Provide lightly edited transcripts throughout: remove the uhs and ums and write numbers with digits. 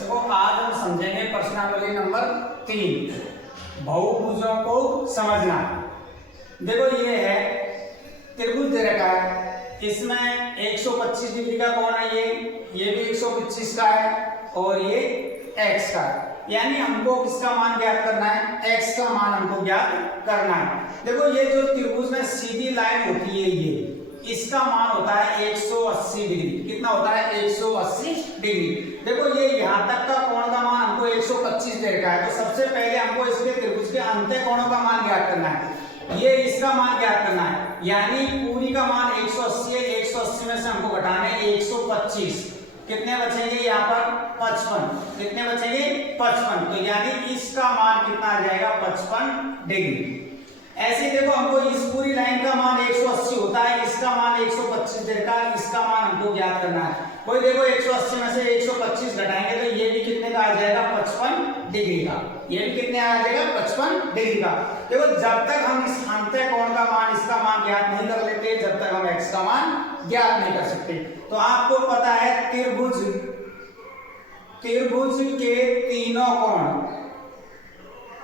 देखो आज हम समझेंगे प्रश्नावली नंबर 3 बहुभुजों को समझना। देखो ये है त्रिभुज दे रखा है, इसमें 125 डिग्री का कोण है, ये भी 125 का है और ये x का है। यानी हमको किसका मान ज्ञात करना है, x का मान हमको ज्ञात करना है। देखो ये जो त्रिभुज में सीधी लाइन होती है ये इसका मान होता है 180 डिग्री। कितना होता है 180 डिग्री। देखो ये यहाँ तक का कोण का मान हमको 125 दे रखा है, तो सबसे पहले हमको इसके त्रिभुज के अंत्य कोणों का मान ज्ञात करना है। ये इसका मान ज्ञात करना है, यानी पूरी का मान 180 है, 180 में से हमको घटाना है 125। कितने बचेंगे यहाँ पर 55। कितने बचेंगे 55। तो यानी इसका मान कितना आ जाएगा 55 डिग्री। ऐसे देखो हमको इस पूरी लाइन का मान 180 होता है, इसका मान 125 दे रखा है, इसका मान हमको ज्ञात करना है। कोई देखो 180 में से 125 घटाएंगे तो ये भी कितने का आ जाएगा 55 डिग्री का। ये भी कितने आ जाएगा 55 डिग्री का। देखो जब तक हम इस अंत्य कोण का मान इसका मान ज्ञात नहीं कर लेते जब तक हम x का मान ज्ञात नहीं कर सकते। तो आपको पता है त्रिभुज के तीनों कोण,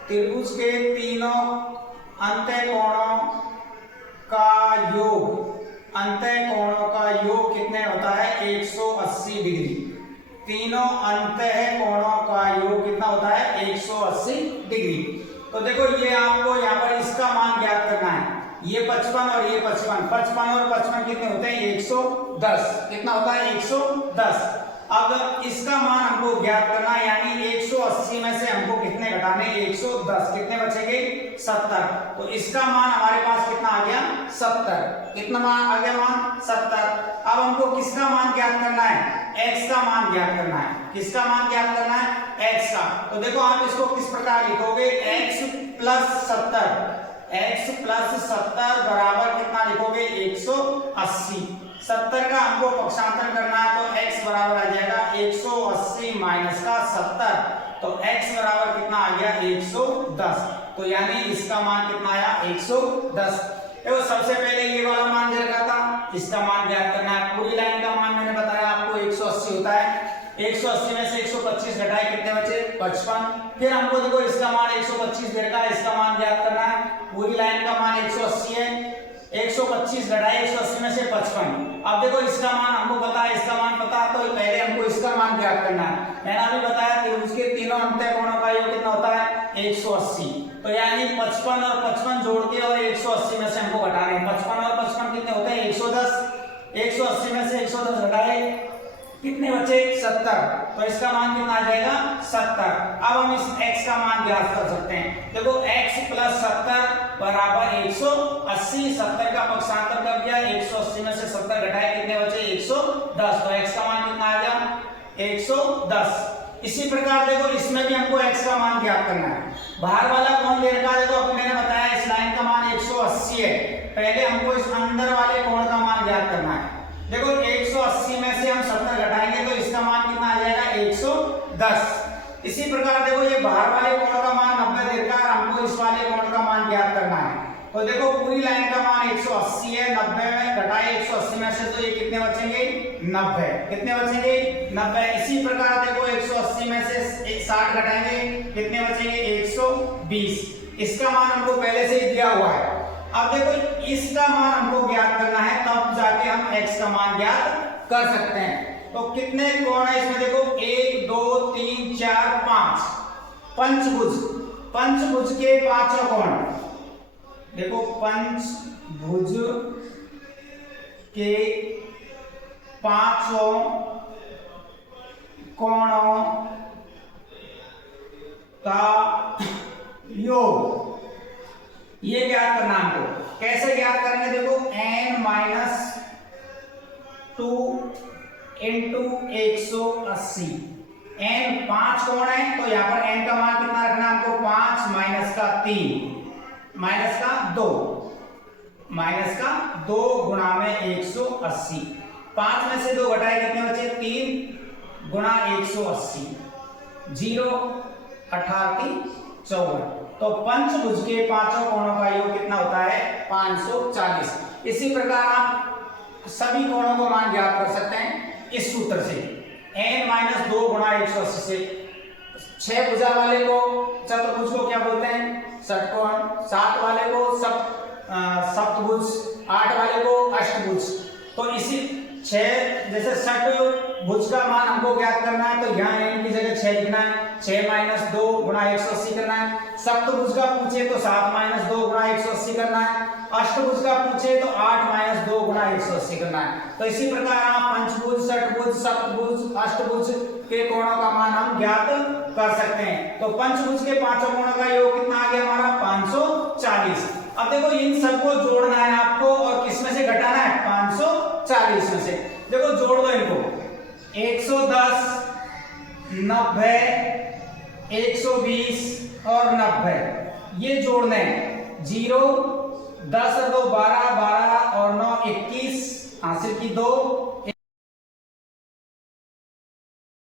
त्रिभुज के तीनों अंत्य कोणों का योग, अंत्य कोणों का योग कितने होता है 180 डिग्री। तीनों अंत्य कोणों का योग कितना होता है 180 डिग्री। तो देखो ये आपको यहाँ पर इसका मान ज्ञात करना है, ये 55 और ये 55, 55 और 55 कितने होते हैं 110। कितना होता है 110। अब इसका मान हमको ज्ञात करना है, यानी 180 में से हमको कितने घटाने 110। कितने बचेंगे 70। तो इसका मान हमारे पास कितना आ गया 70। कितना मान आ गया मान 70। अब हमको किसका मान ज्ञात करना है, x का मान ज्ञात करना है। किसका मान ज्ञात करना है x का। तो देखो आप इसको किस प्रकार लिखोगे x प्लस 70, x प्लस 70 बराबर कितना लिखोगे 180। 70 का हमको पक्षांतर करना है तो x बराबर आ जाएगा 180 माइनस का 70। तो x बराबर कितना आ गया 110। तो यानी इसका मान कितना आया 110। देखो सबसे पहले ये वाला मान दे रखा था, इसका मान ज्ञात करना है। पूरी लाइन का मान मैंने बताया आपको 180 होता है, 180 में से 125 घटाए कितने बचे 55। फिर हमको देखो इसका मान 125 दे रखा है, इसका मान ज्ञात करना है। पूरी लाइन का मान 180 है, 125 घटाए 180 में से 55। अब देखो इसका मान हमको पता है, इसका मान पता है, तो पहले हमको इसका मान ज्ञात करना है। मैंने अभी बताया त्रिभुज के तीनों अंत्य कोणों का योग कितना होता है 180। तो यानी 55 और 55 जोड़ के और 180 में से हमको घटाना है। 55 और 55 कितने होते हैं 110। 180 में से 110 घटाए कितने बचे 70। तो इसका मान कितना आ जाएगा 70। अब हम इस x का मान ज्ञात कर सकते हैं। देखो x प्लस 70 बराबर 180। 70 का पक्षांतर कर दिया, 180 में से 70 घटाए कितने बचे 110। तो x का मान कितना आ गया 110। इसी प्रकार देखो इसमें भी हमको x का मान ज्ञात करना है। बाहर वाला कोण दे रखा है, देखो मैंने बताया इस लाइन का मान 180 है, पहले हमको इस अंदर वाले कोण का मान ज्ञात करना है। देखो 180 में से हम 70 घटाएंगे तो इसका मान कितना आ जाएगा 110। इसी प्रकार देखो ये बाहर वाले कोण का मान 90 दे रखा है, हमको इस वाले कोण का मान ज्ञात करना है। तो देखो पूरी लाइन का मान 180 है, 90 में घटाए 180 में से तो ये कितने बचेंगे 90। कितने बचेंगे 90। इसी प्रकार देखो 180 में से 60 घटाएंगे कितने बचेंगे 120। इसका मान हमको पहले से ही दिया हुआ है। अब देखो इसका मान हमको ज्ञात करना है, तब जाके हम x का मान ज्ञात कर सकते हैं। तो कितने कोण है इसमें देखो 1 2 3 4 5 पंचभुज। पंचभुज के पांचों कोण, देखो पंचभुज के पांचों कोणों का योग ये ज्ञात करना हमको। कैसे ज्ञात करेंगे देखो n-2 इंटू 180। n 5 कोण है तो यहाँ पर n का मान कितना रखना है हमको 5 माइनस का 3 माइनस का 2 गुणा में 180। 5 में से 2 घटाए कितने बचे 3 गुणा 180, 0 18 54। तो पंचभुज के पांचों कोणों का योग कितना होता है 540। इसी प्रकार आप सभी कोणों को मान ज्ञात कर सकते हैं इस सूत्र से। n माइनस 2 गुणा 180 से। 6 भुजा वाले को चतुर्भुज को क्या बोलते हैं? षटकोण। 7 वाले को सप्तभुज, 8 वाले को अष्टभुज। तो इसी 6 जैसे षटभुज का मान हमको ज्ञात करना है तो यहाँ n की जगह 6 लिखना है, 6 माइनस 2 गुणा 180 करना है। सप्तभुज का पूछे तो 7 माइनस 2 गुणा 180 करना है। अष्टभुज का पूछे तो 8 माइनस 2 गुणा 180 करना है। तो इसी प्रकार आप पंचभुज, षटभुज, सप्तभुज, अष्टभुज के कोणों का मान हम ज्ञात कर सकते हैं। तो पंचभुज के पांचों कोणों का योग कितना आ गया हमारा? 540। अब देखो इन सबको जोड़ना है आपको और किसमें से घटाना है? 540 में से। देखो जोड़ दो इनको, 110, 90, 120 और 90 ये जोड़ने हैं। 0, 10 और 2 12, 12 और 9 21, हासिल की 2,